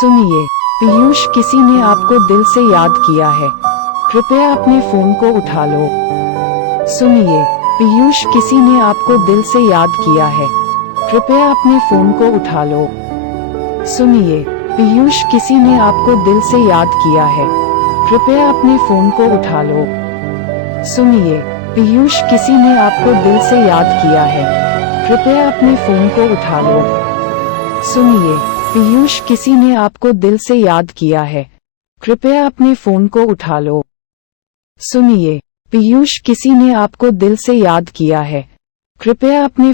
सुनिए, पीयूष, किसी ने आपको दिल से याद किया है, कृपया अपने फोन को उठा लो। सुनिए, पीयूष, किसी ने आपको दिल से याद किया है, कृपया अपने फोन को उठा लो। सुनिए, पीयूष, किसी ने आपको दिल से याद किया है, कृपया अपने फोन को उठा लो। सुनिए, पीयूष, किसी ने आपको दिल से याद किया है, कृपया अपने फोन को उठा लो। सुनिए, पीयूष, किसी ने आपको दिल से याद किया है, कृपया अपने फोन को उठा लो। सुनिए, पीयूष, किसी ने आपको दिल से याद किया है, कृपया अपने